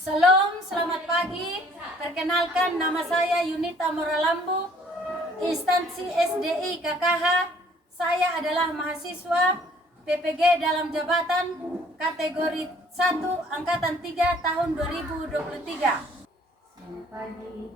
Salam, selamat pagi. Perkenalkan, nama saya Yunita Moralambu, instansi SDI KKH. Saya adalah mahasiswa PPG dalam jabatan kategori 1 angkatan 3 tahun 2023. Selamat pagi.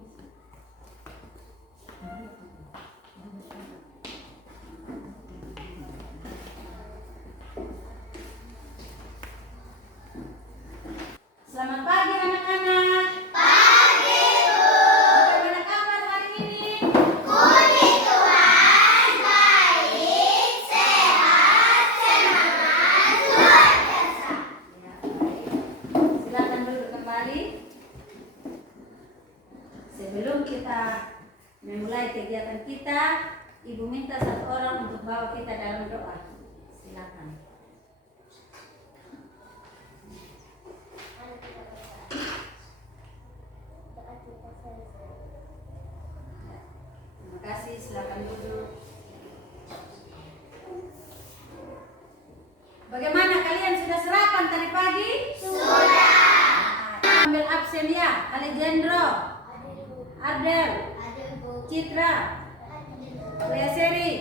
Selamat pagi anak-anak. Pagi, Bu. Bagaimana kabar hari ini? Puji Tuhan, baik, sehat, semangat, luar biasa. Ya, baik. Silakan duduk kembali. Sebelum kita memulai kegiatan kita, Ibu minta satu orang untuk bawa kita dalam doa. Silakan. Terima kasih, silakan duduk. Bagaimana kalian sudah sarapan tadi pagi? Sudah. Ambil absen ya, Alejandro, Adel, Ada, Bu. Citra, Lea Seri.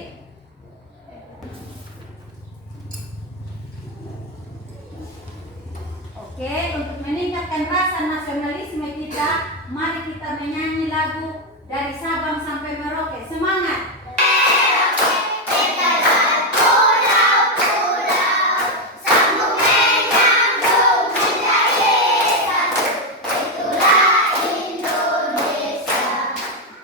Oke, untuk meningkatkan rasa nasionalisme kita, mari kita menyanyi lagu dari Sabang sampai Merauke. Semangat! Sambung menyambung menjadi satu. Itulah Indonesia.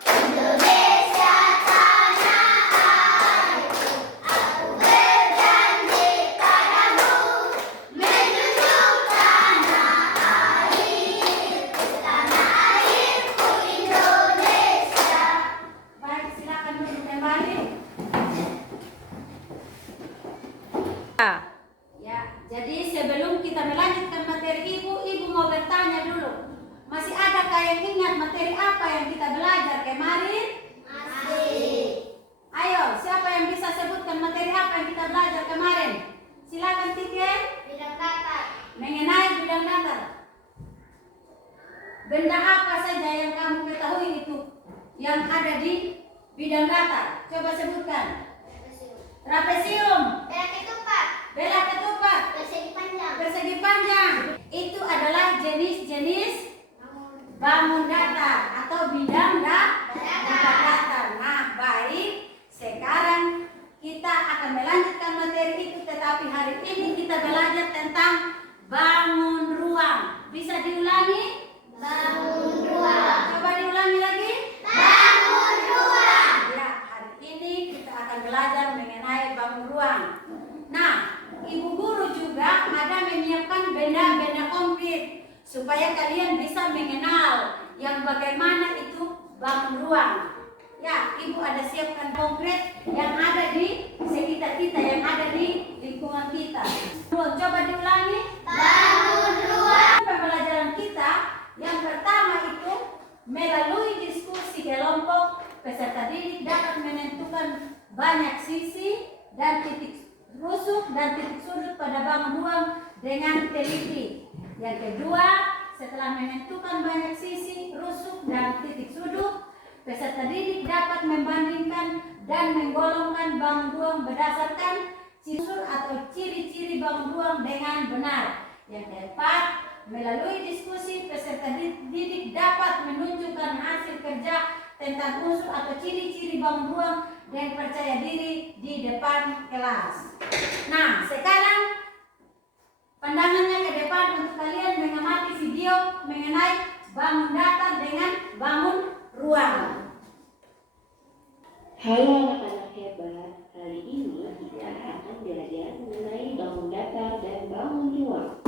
Indonesia tanah airku. Aku berjanji padamu menjunjung tanah airku. Tanah airku Indonesia. Baik, silakan duduk kembali. Ya, jadi sebelum kita melanjutkan materi Ibu mau bertanya dulu. Masih adakah yang ingat materi apa yang kita belajar kemarin? Masih. Ayo, siapa yang bisa sebutkan materi apa yang kita belajar kemarin? Silakan Tiken. Bidang kata. Mengenai bidang datar. Benda apa saja yang kamu ketahui itu yang ada di bidang datar? Coba sebutkan. Trapesium, Bela ketupat. bela ketupat, Persegi panjang. persegi panjang. Itu adalah jenis-jenis bangun datar atau bidang datar. Nah, baik. Sekarang kita akan melanjutkan materi itu, tetapi hari ini kita belajar tentang bangun ruang. Bisa diulangi? Bangun ruang. Coba diulangi lagi. Bangun ruang. Ya, hari ini kita akan belajar mengenai bangun ruang. Nah, Ibu Guru juga ada menyiapkan benda-benda konkret supaya kalian bisa mengenal yang bagaimana itu bangun ruang. Ya, Ibu ada siapkan konkret yang ada di sekitar kita, yang ada di lingkungan kita. Coba diulangi. Bangun ruang. Pembelajaran kita yang pertama itu melalui diskusi kelompok, peserta didik dapat menentukan banyak sisi dan titik rusuk dan titik sudut pada bangun ruang dengan teliti. Yang kedua, setelah menentukan banyak sisi, rusuk dan titik sudut, peserta didik dapat membandingkan dan menggolongkan bangun ruang berdasarkan unsur atau ciri-ciri bangun ruang dengan benar. Yang keempat, melalui diskusi, peserta didik dapat menunjukkan hasil kerja tentang unsur atau ciri-ciri bangun ruang dan percaya diri di depan kelas. Nah, sekarang pandangannya ke depan untuk kalian mengamati video mengenai bangun datar dengan bangun ruang. Halo anak-anak hebat, kali ini kita akan belajar mengenai bangun datar dan bangun ruang.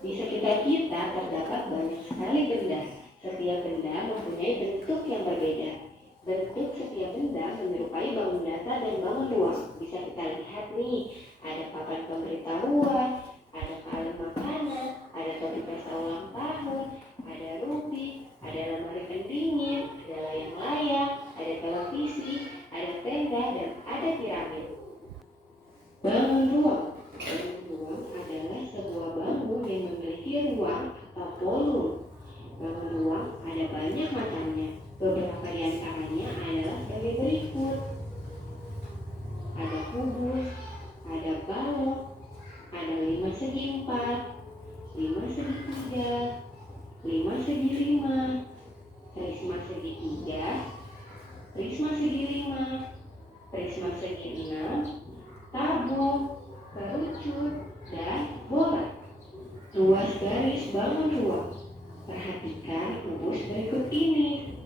Di sekitar kita terdapat banyak sekali benda. Setiap benda mempunyai bentuk yang berbeda. Bentuk setiap benda menyerupai bangun datar dan bangun ruang. Bisa kita lihat nih, ada papan pemberitahuan, ada kaleng makanan, ada topi pesta ulang tahun, ada rubi, ada lemari pendingin, ada layang-layang, ada televisi, ada tenda, dan ada piramid. Bangun ruang. Bangun ruang adalah sebuah bangun yang memiliki ruang atau volume. ruas garis bangun ruang. Perhatikan kubus berikut ini.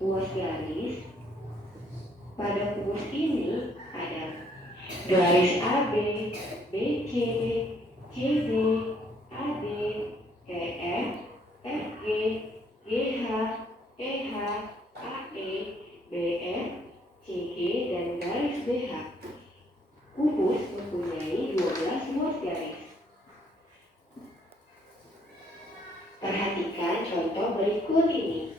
Ruas garis. Pada kubus ini ada garis AB, BC, CD, AD, EF, FG, GH, EH, AE, BF, CG, dan garis BH. Kubus mempunyai 12 ruas garis. Perhatikan contoh berikut ini.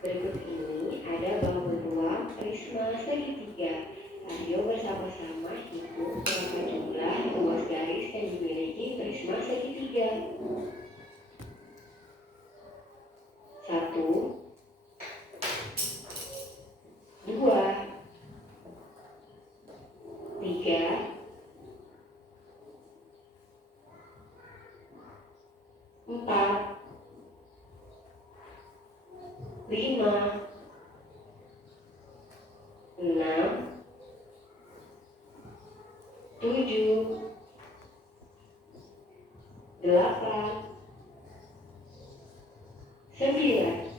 Berikut ini ada bangun ruang prisma segitiga. Ayo bersama-sama hitung berapa jumlah ruas garis yang dimiliki prisma segitiga. 1, 2, 3, 4, 5, 6, 7, 8, 9.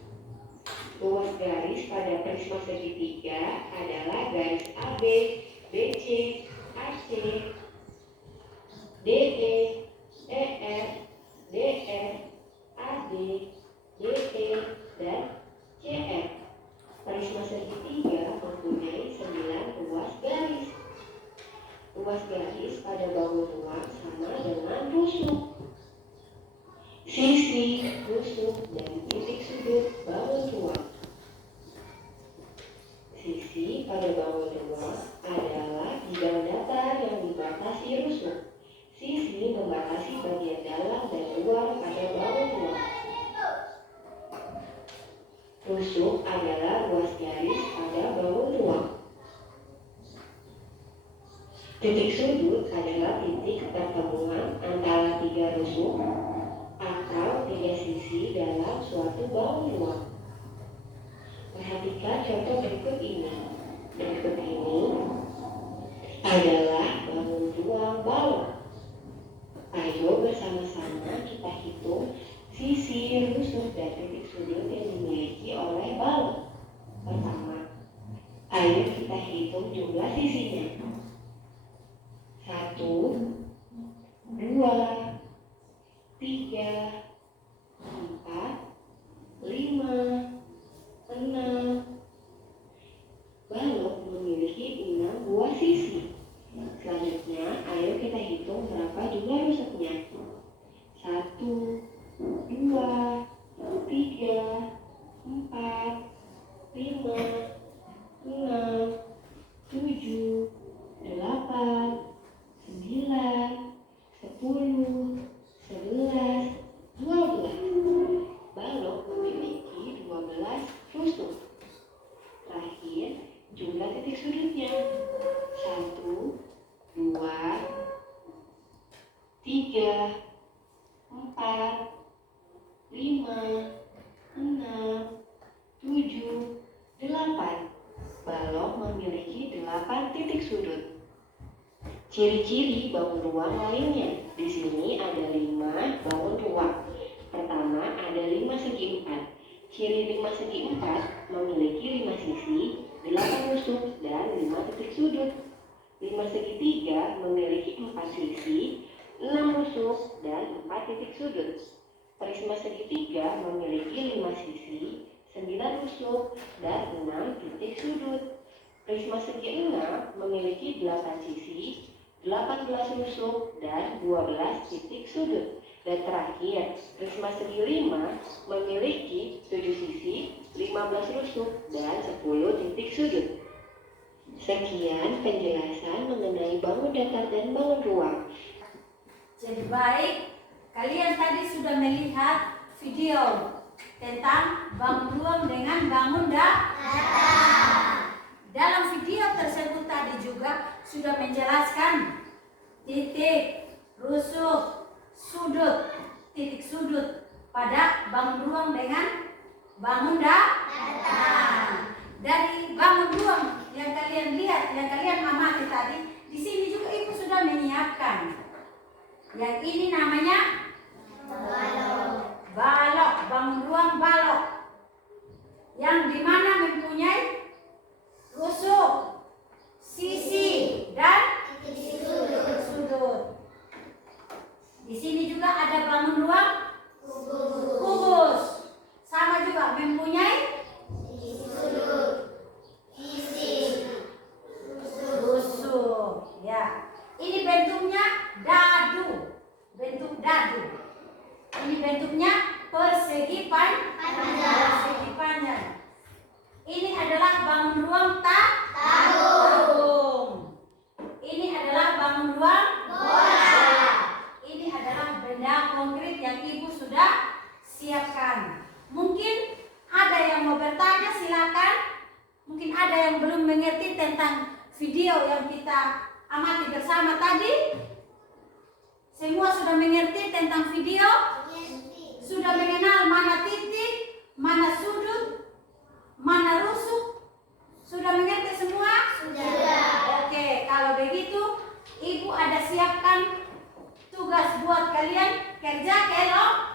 Ruas garis pada prisma segitiga adalah garis AB, BC, AC, DE, EF, DF, AD, DE, dan CF. Prisma segitiga mempunyai 9 ruas garis. Ruas garis pada bangun ruang sama dengan rusuk. Sisi, rusuk, dan titik sudut bangun ruang. Sisi pada bangun ruang adalah bidang datar yang dibatasi rusuk. Sisi membatasi bagian dalam dan luar pada bangun ruang. Rusuk adalah ruas garis pada bangun ruang. Titik sudut adalah titik pertemuan antara 3 rusuk atau 3 sisi dalam suatu bangun ruang. Perhatikan contoh berikut ini. Berikut ini adalah bangun ruang balok. Ayo bersama-sama kita hitung sisi, rusuk, dan titik sudut yang dimiliki oleh balok. Pertama, ayo kita hitung jumlah sisinya. 1, 2, 3, 4, 5, 6. Balok memiliki 6 buah sisi. Selanjutnya, ayo kita hitung berapa jumlah rusuknya. 1, 2, 3, 4, 5, 6, 7, 8, 9, 10, 11, 12. Balok memiliki 12 rusuk. Terakhir, jumlah titik sudutnya. 1, 2, 3, 4, 5, 6, 7, 8. Balok memiliki 8 titik sudut. Ciri-ciri bangun ruang lainnya. Di sini ada 5 bangun ruang. Pertama, ada 5 segi 4. Ciri 5 segi 4 memiliki 5 sisi, 8 rusuk, dan 5 titik sudut. 5 segi 3 memiliki 4 sisi, 6 rusuk, dan 4 titik sudut. Prisma segitiga memiliki 5 sisi, 9 rusuk, dan 6 titik sudut. Prisma segi 6 memiliki 8 sisi, 18 rusuk, dan 12 titik sudut. Dan terakhir, prisma segi 5 memiliki 7 sisi, 15 rusuk, dan 10 titik sudut. Sekian penjelasan mengenai bangun datar dan bangun ruang. Jadi baik, kalian tadi sudah melihat video tentang bangun ruang dengan bangun datar. Dalam video tersebut tadi juga sudah menjelaskan titik, rusuk, sudut, titik sudut pada bangun ruang dengan bangun datar. Dari bangun ruang yang kalian lihat, yang kalian amati tadi, di sini juga Ibu sudah menyiapkan. Yang ini namanya Balok, bangun ruang balok. Yang dimana mempunyai rusuk, sisi, dan sudut. Di sini juga ada bangun ruang kubus. Sama juga mempunyai rusuk. Ya. Ini bentuknya dadu. Bentuk dadu. Ini bentuknya persegi panjang. Ini adalah bangun ruang tabung. Ini adalah bangun ruang bola. Ini adalah benda konkret yang ibu sudah siapkan. Mungkin ada yang mau bertanya, silakan. Mungkin ada yang belum mengerti tentang video yang kita amati bersama tadi. Semua sudah mengerti tentang video? Sudah mengenal mana titik, mana sudut, mana rusuk? Sudah mengerti semua? Sudah. Oke, kalau begitu ibu ada siapkan tugas buat kalian kerja kelompok.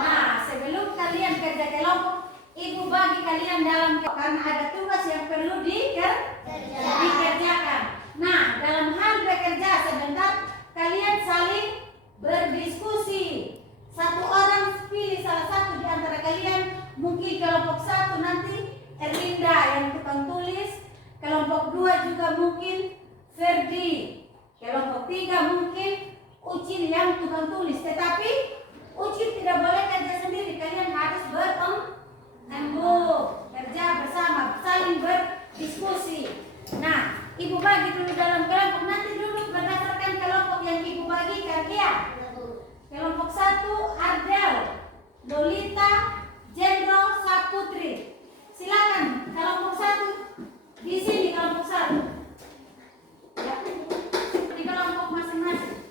Nah, sebelum kalian kerja kelompok, ibu bagi kalian dalam karena ada tugas yang perlu dikerjakan. Nah, dalam hal bekerja sebentar kalian saling berdiskusi. Satu orang pilih salah satu di antara kalian. Mungkin kelompok 1 nanti Erlinda yang tukang tulis. Kelompok 2 juga mungkin Ferdi. Kelompok 3 mungkin Ucin yang tukang tulis. Tetapi Ucin tidak boleh kerja sendiri. Kalian harus berembuk, kerja bersama, saling berdiskusi. Nah, ibu bagi dulu dalam kelompok. Nanti duduk berdasarkan kelompok yang ibu bagi kalian. Kelompok 1 Ardel, Lolita, Jendro, Saputri. Silakan kelompok 1 di sini kelompok 1. Ya, di kelompok masing-masing.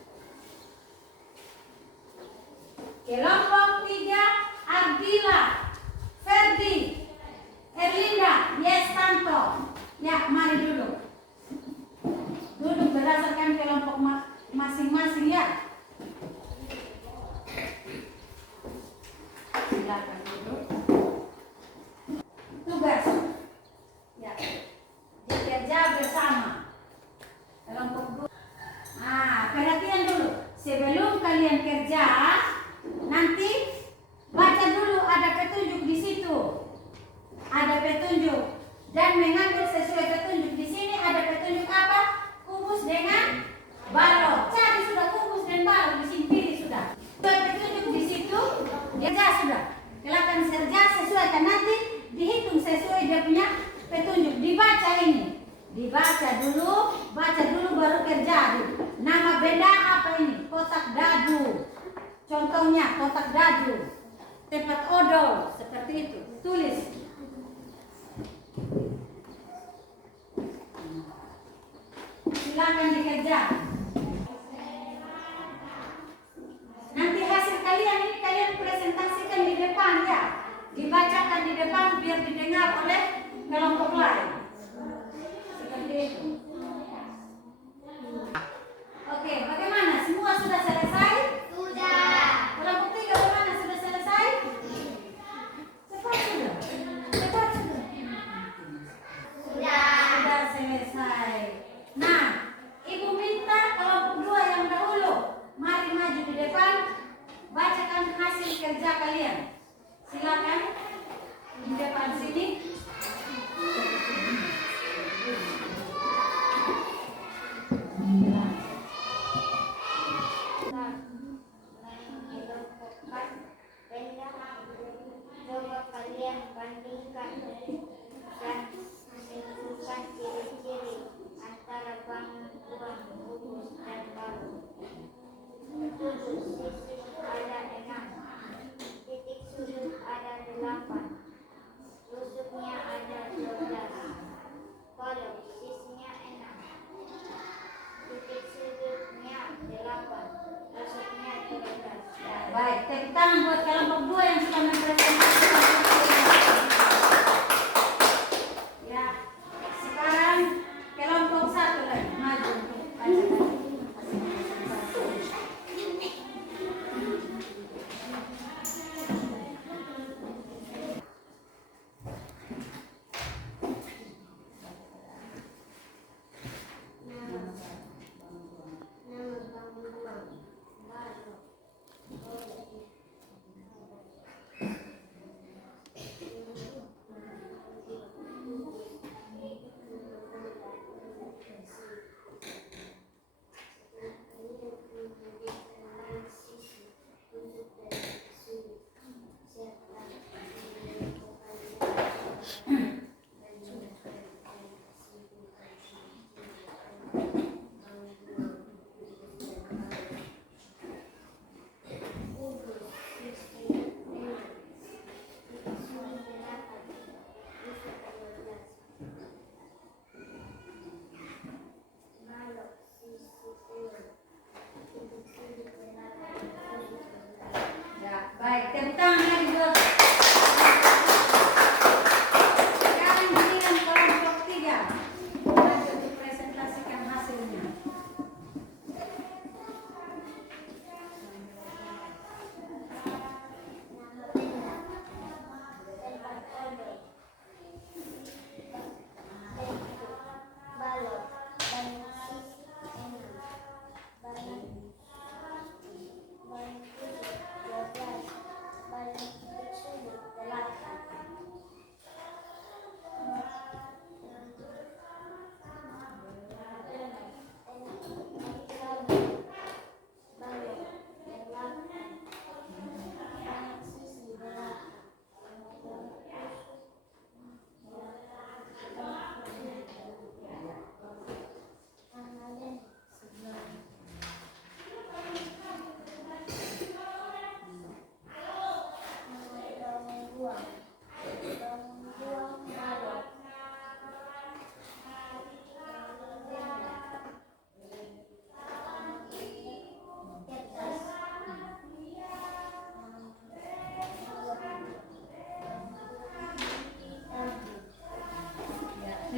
Kelompok 3 Ardila, Ferdi, Erlinda, Yestanto. Ya, mari duduk. Duduk berdasarkan kelompok masing-masing ya. Silakan duduk. Tugas. Ya. Kerja bersama. Kelompok 2. Nah, perhatian dulu. Sebelum kalian kerja, nanti baca dulu ada petunjuk di situ. Ada petunjuk dan mengambil sesuai petunjuk. Di sini ada petunjuk apa? Kubus dengan balok. Cari sudah kubus dan balok di sini, pilih sudah. Petunjuk di situ, kerja sudah. Silakan kerja sesuaikan, nanti dihitung sesuai dia punya petunjuk. Dibaca ini, dibaca dulu, baca dulu baru kerja. Nama benda apa ini? Kotak dadu. Contohnya kotak dadu, tempat odol seperti itu. Tulis. Silakan dikerjakan. Nanti hasil kalian ini kalian presentasikan di depan ya. Dibacakan di depan biar didengar oleh kelompok lain. Seperti itu. Oke, bagaimana? Semua sudah selesai? Sudah. Kelompok 3 bagaimana? Sudah selesai? Cepat sudah. Cepat sudah. Sudah selesai. Nah, ibu minta kelompok 2 yang dahulu. Mari maju di depan. Bacakan hasil kerja kalian. Silakan di depan sini. Coba kalian bandingkan dan menentukan ciri-ciri antara bangun ruang kubus dan balok. Sudut sisi ada 6, titik sudut ada 8, rusuknya ada 12, balok sisinya 6, titik sudutnya 8, rusuknya 12. Baik, tepuk tangan buat kelompok 2 yang sudah mempresentasikan. Ya, sekarang kelompok 1 lagi maju untuk bacakan.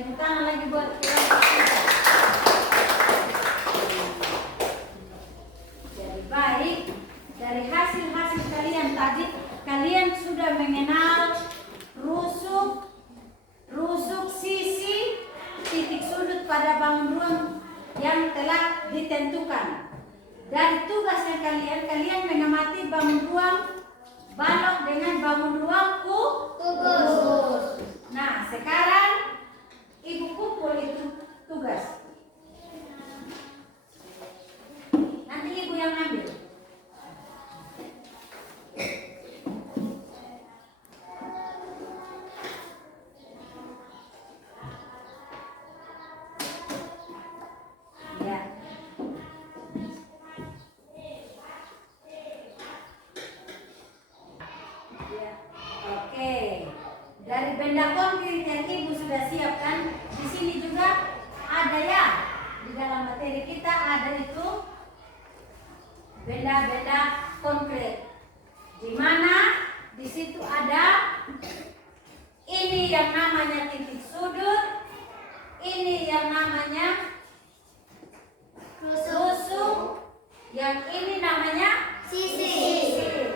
Tepuk tangan lagi buat kelompok kita. Jadi baik, dari hasil-hasil kalian tadi, kalian sudah mengenal rusuk, sisi, titik sudut pada bangun ruang yang telah ditentukan. Dari tugasnya kalian mengamati bangun ruang balok dengan bangun ruang kubus. Nah, sekarang ibu kumpul itu tugas. Nanti ibu yang ambil. Ya. Ya. Oke. Dari benda konkret yang ibu sudah siapkan, di sini juga ada ya. Di dalam materi kita ada itu benda-benda konkret. Di mana di situ ada ini yang namanya titik sudut, ini yang namanya rusuk, yang ini namanya Sisi.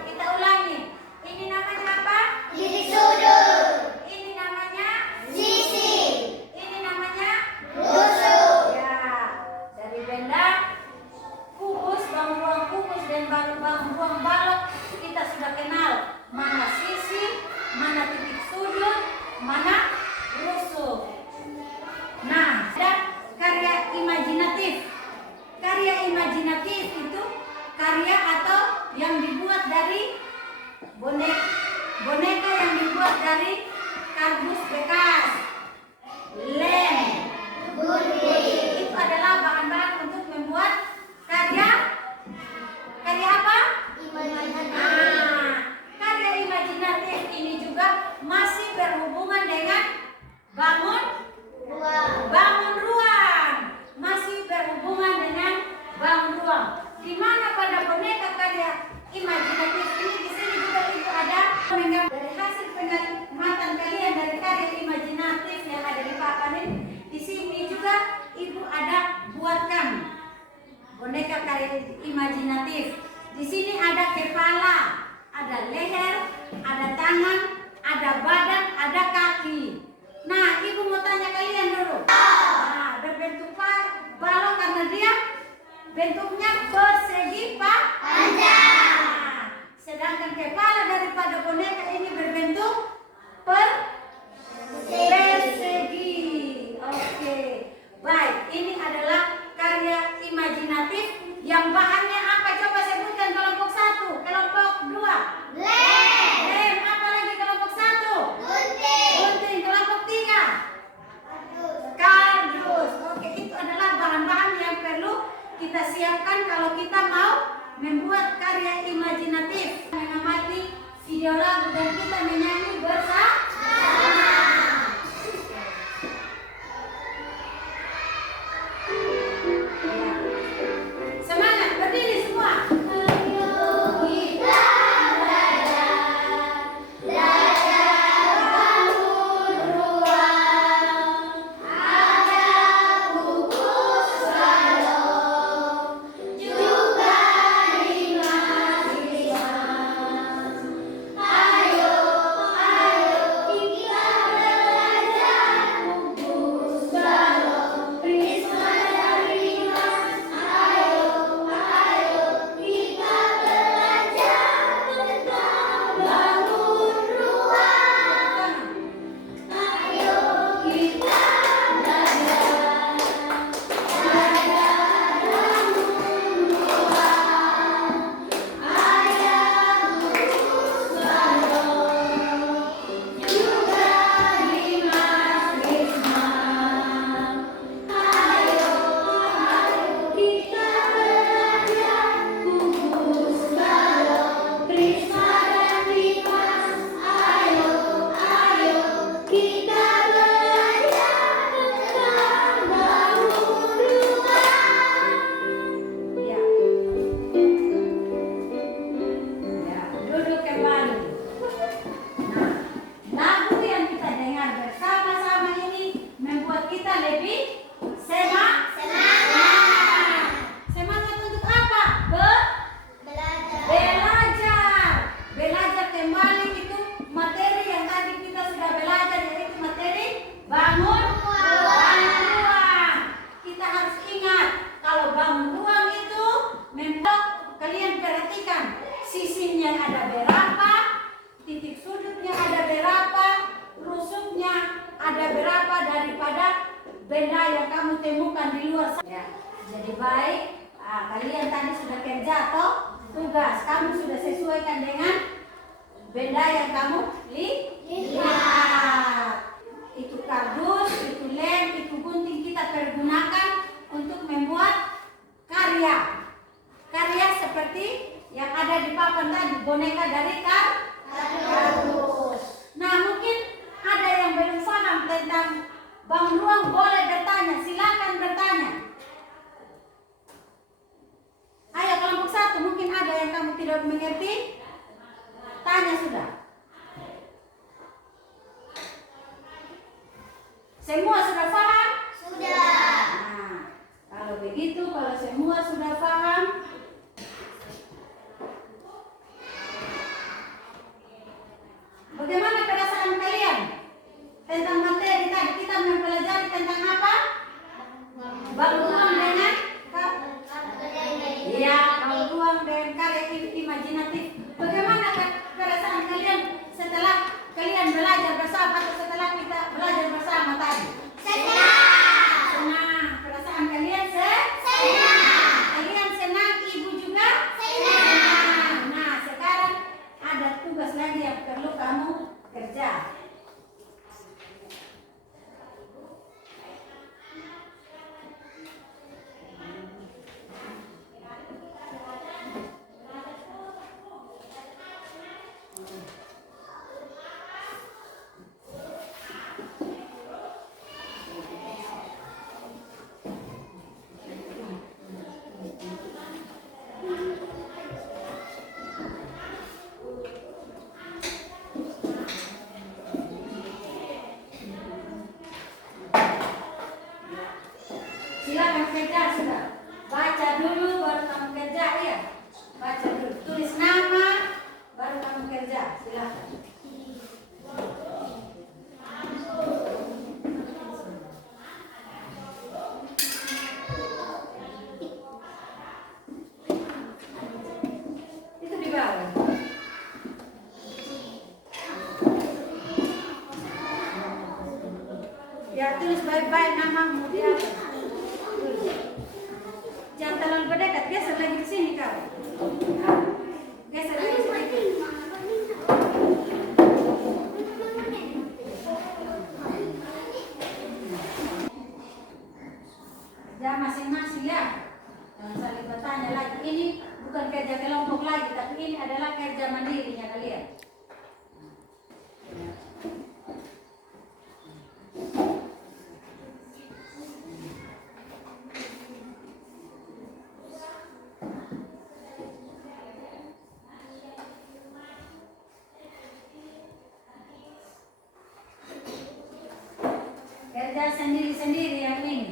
Kita ulangi. Ini namanya apa? Titik sudut. Ini namanya Sisi. ini namanya Rusuk. ya. Dari benda kubus, bangun ruang kubus dan bangun ruang balok kita sudah kenal mana sisi, mana titik sudut, mana rusuk. Nah, ada karya imajinatif. Karya imajinatif itu karya atau yang dibuat dari boneka yang dibuat dari kardus bekas, lem, itu adalah bahan-bahan untuk membuat karya apa? Ah, karya imajinatif ini juga masih berhubungan dengan bangun ruang, masih berhubungan dengan bangun ruang. Di mana pada boneka karya imajinatif ini di sini juga itu ada dari hasil pengamatan kalian dari karya imajinatif yang ada di papan ini. Di sini juga ibu ada buatkan boneka karya imajinatif. Di sini ada kepala, ada leher, ada tangan, ada badan, ada kaki. Nah, ibu mau tanya kalian dulu. Nah, berbentuk balok karena dia bentuknya persegi panjang. Sedangkan kepala daripada boneka ini berbentuk persegi. Oke. Baik, ini adalah karya imajinatif yang bahannya apa? Coba sebutkan kelompok 1, kelompok 2. kembali itu materi yang tadi kita sudah belajar, yaitu materi bangun ruang. Kita harus ingat kalau bangun ruang itu memang kalian perhatikan sisinya ada berapa, titik sudutnya ada berapa, rusuknya ada berapa daripada benda yang kamu temukan di luar sana. Ya, jadi baik, kalian tadi sudah kerja atau tugas, kamu sudah sesuaikan dengan benda yang kamu lihat. Itu kardus, itu lem, itu gunting kita pergunakan untuk membuat karya. Karya seperti yang ada di papan tadi, boneka dari kardus. Nah, mungkin ada yang belum paham tentang bangun ruang, boleh bertanya, silakan bertanya. Ayo kelompok 1, mungkin ada yang kamu tidak mengerti, tanya sudah. Semua sudah paham? Sudah. Nah, kalau begitu, kalau semua sudah paham, bagaimana perasaan kalian tentang materi tadi? Kita mempelajari tentang apa? Bangun ruang dengan bangun ruang dengan karya imajinatif. Bagaimana perasaan kalian setelah kalian belajar bersama atau setelah kita belajar bersama tadi? Senang. Perasaan kalian senang. Kalian senang, ibu juga senang. Nah, sekarang ada tugas lagi yang perlu kamu kerja. Silakan kerja sudah. Baca dulu baru kamu kerja, ya. Baca dulu. Tulis nama baru kamu kerja. Silakan. Itu di bawah. Ya, tulis baik-baik namamu di atas. Jangan terlalu berdekat, geser lagi ke sini kau. Geser lagi sedikit. Kerja masing-masing, ya. Jangan saling bertanya lagi. Ini bukan kerja kelompok lagi, tapi ini adalah kerja mandirinya kalian. Kerja sendiri-sendiri yang ini.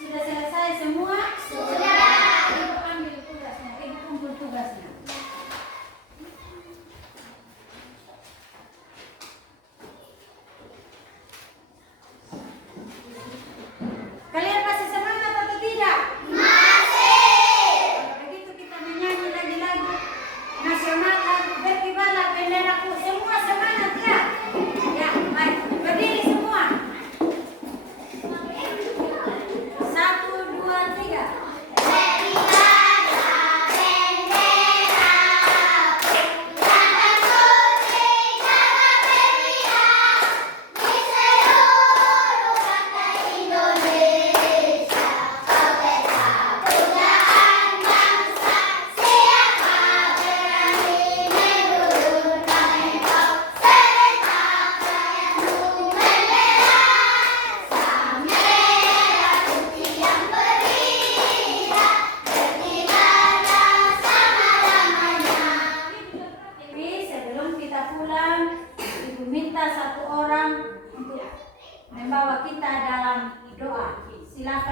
Sudah selesai semua? Sudah. Ibu ambil tugasnya, ibu kumpul tugasnya. Kalian masih semangat atau tidak? Kalau begitu kita menyanyi lagi lagu nasional, lagu berkibarlah benderaku. Semua semangat, ya? Ya, baik. Berdiri semua. 1, 2, 3.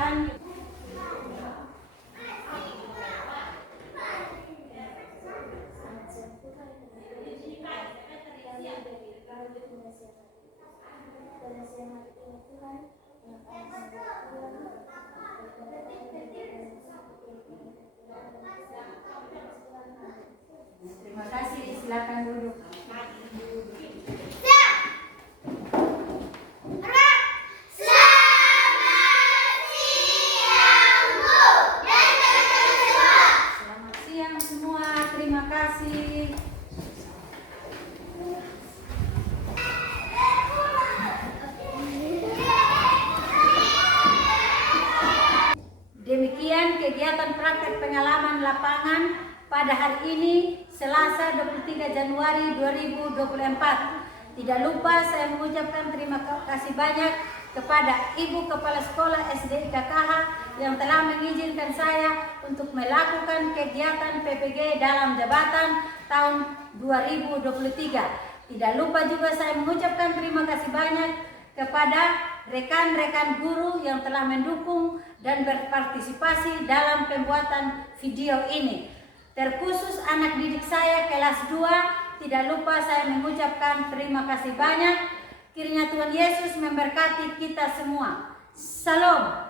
Tuhan. Terima kasih, silakan duduk. Selamat siang semua, terima kasih. Demikian kegiatan praktek pengalaman lapangan pada hari ini Selasa 23 Januari 2024. Tidak lupa saya mengucapkan terima kasih banyak kepada Ibu Kepala Sekolah SD IKKH yang telah mengizinkan saya untuk melakukan kegiatan PPG dalam jabatan tahun 2023. Tidak lupa juga saya mengucapkan terima kasih banyak kepada rekan-rekan guru yang telah mendukung dan berpartisipasi dalam pembuatan video ini. Terkhusus anak didik saya kelas 2, tidak lupa saya mengucapkan terima kasih banyak. Kiranya Tuhan Yesus memberkati kita semua. Salam.